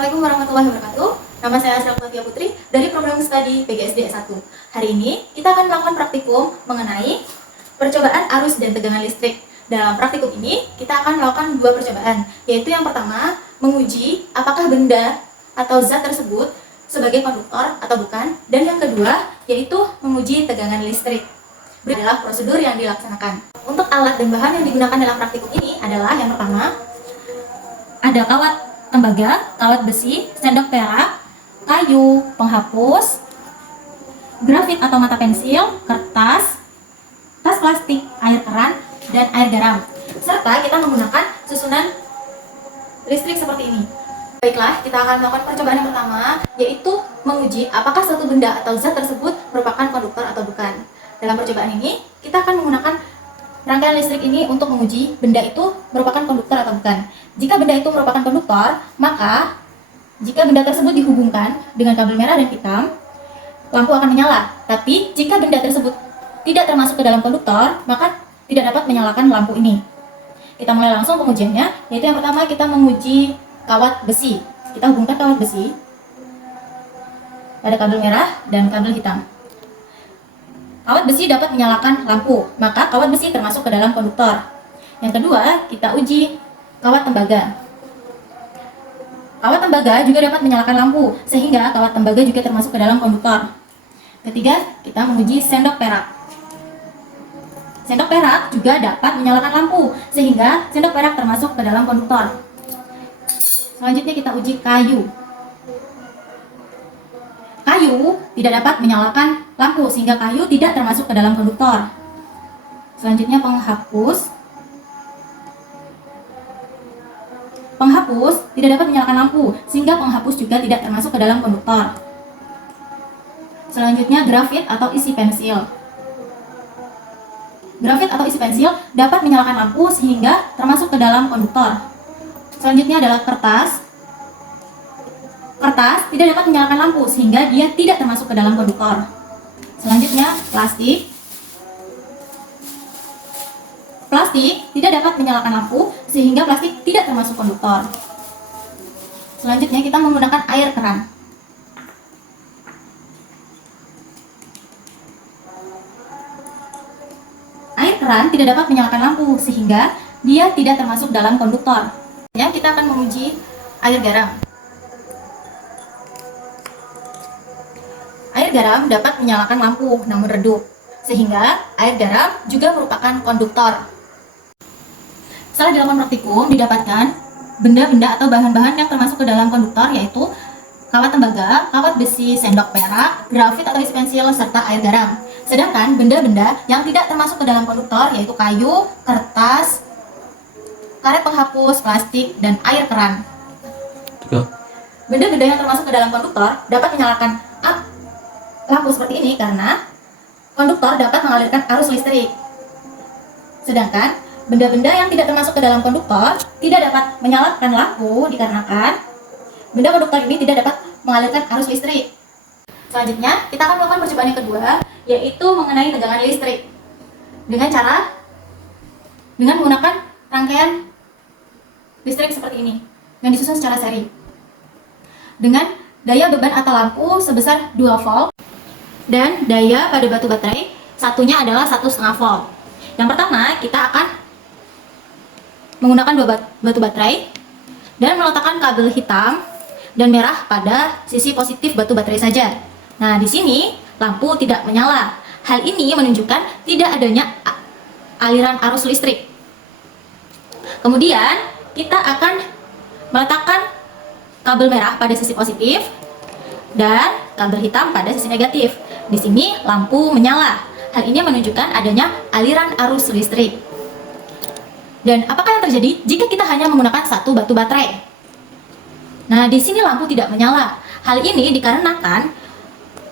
Assalamualaikum warahmatullahi wabarakatuh. Nama saya Asra Fatia Putri dari program studi PGSD S1. Hari ini kita akan melakukan praktikum mengenai percobaan arus dan tegangan listrik. Dalam praktikum ini kita akan melakukan dua percobaan, yaitu yang pertama menguji apakah benda atau zat tersebut sebagai konduktor atau bukan, dan yang kedua yaitu menguji tegangan listrik. Berikut adalah prosedur yang dilaksanakan. Untuk alat dan bahan yang digunakan dalam praktikum ini adalah yang pertama ada kawat tembaga, kawat besi, sendok perak, kayu, penghapus, grafit atau mata pensil, kertas, tas plastik, air keran, dan air garam. Serta kita menggunakan susunan listrik seperti ini. Baiklah, kita akan melakukan percobaan yang pertama, yaitu menguji apakah suatu benda atau zat tersebut merupakan konduktor atau bukan. Dalam percobaan ini, kita akan menggunakan rangkaian listrik ini untuk menguji benda itu merupakan konduktor atau bukan. Jika benda itu merupakan konduktor, maka jika benda tersebut dihubungkan dengan kabel merah dan hitam, lampu akan menyala. Tapi jika benda tersebut tidak termasuk ke dalam konduktor, maka tidak dapat menyalakan lampu ini. Kita mulai langsung pengujiannya, yaitu yang pertama kita menguji kawat besi. Kita hubungkan kawat besi pada kabel merah dan kabel hitam. Kawat besi dapat menyalakan lampu, maka kawat besi termasuk ke dalam konduktor. Yang kedua, kita uji kawat tembaga. Kawat tembaga juga dapat menyalakan lampu, sehingga kawat tembaga juga termasuk ke dalam konduktor. Ketiga, kita menguji sendok perak. Sendok perak juga dapat menyalakan lampu, sehingga sendok perak termasuk ke dalam konduktor. Selanjutnya kita uji kayu. Kayu tidak dapat menyalakan lampu, sehingga kayu tidak termasuk ke dalam konduktor. Selanjutnya penghapus. Penghapus tidak dapat menyalakan lampu, sehingga penghapus juga tidak termasuk ke dalam konduktor. Selanjutnya grafit atau isi pensil. Grafit atau isi pensil dapat menyalakan lampu, sehingga termasuk ke dalam konduktor. Selanjutnya adalah kertas. Kertas tidak dapat menyalakan lampu, sehingga dia tidak termasuk ke dalam konduktor. Selanjutnya plastik. Plastik tidak dapat menyalakan lampu, sehingga plastik tidak termasuk konduktor. Selanjutnya kita menggunakan air keran. Air keran tidak dapat menyalakan lampu, sehingga dia tidak termasuk dalam konduktor. Kita akan menguji air garam. Air garam dapat menyalakan lampu namun redup, sehingga air garam juga merupakan konduktor. Setelah dilakukan praktikum, didapatkan benda-benda atau bahan-bahan yang termasuk ke dalam konduktor, yaitu kawat tembaga, kawat besi, sendok perak, grafit atau isi pensil, serta air garam. Sedangkan benda-benda yang tidak termasuk ke dalam konduktor, yaitu kayu, kertas, karet penghapus, plastik, dan air keran. Benda-benda yang termasuk ke dalam konduktor dapat menyalakan lampu seperti ini karena konduktor dapat mengalirkan arus listrik. Sedangkan benda-benda yang tidak termasuk ke dalam konduktor tidak dapat menyalakan lampu dikarenakan benda konduktor ini tidak dapat mengalirkan arus listrik. Selanjutnya, kita akan melakukan percobaan yang kedua, yaitu mengenai tegangan listrik. Dengan menggunakan rangkaian listrik seperti ini yang disusun secara seri. Dengan daya beban atau lampu sebesar 2 volt dan daya pada batu baterai satunya adalah 1,5 volt. Yang pertama, kita akan menggunakan 2 batu baterai dan meletakkan kabel hitam dan merah pada sisi positif batu baterai saja. Nah, di sini lampu tidak menyala. Hal ini menunjukkan tidak adanya aliran arus listrik. Kemudian, kita akan meletakkan kabel merah pada sisi positif dan kabel hitam pada sisi negatif. Di sini lampu menyala. Hal ini menunjukkan adanya aliran arus listrik. Dan apakah yang terjadi jika kita hanya menggunakan satu batu baterai? Nah, di sini lampu tidak menyala. Hal ini dikarenakan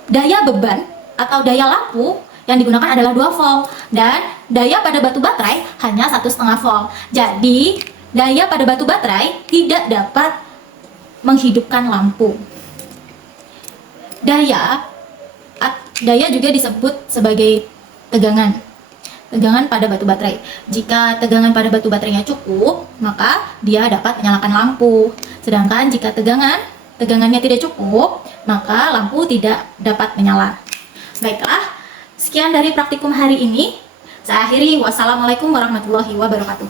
daya beban atau daya lampu yang digunakan adalah 2 volt dan daya pada batu baterai hanya 1,5 volt. Jadi, daya pada batu baterai tidak dapat menghidupkan lampu. Daya juga disebut sebagai tegangan pada batu baterai. Jika tegangan pada batu baterainya cukup, maka dia dapat menyalakan lampu. Sedangkan jika tegangan tegangannya tidak cukup, maka lampu tidak dapat menyala. Baiklah, sekian dari praktikum hari ini. Saya akhiri. Wassalamualaikum warahmatullahi wabarakatuh.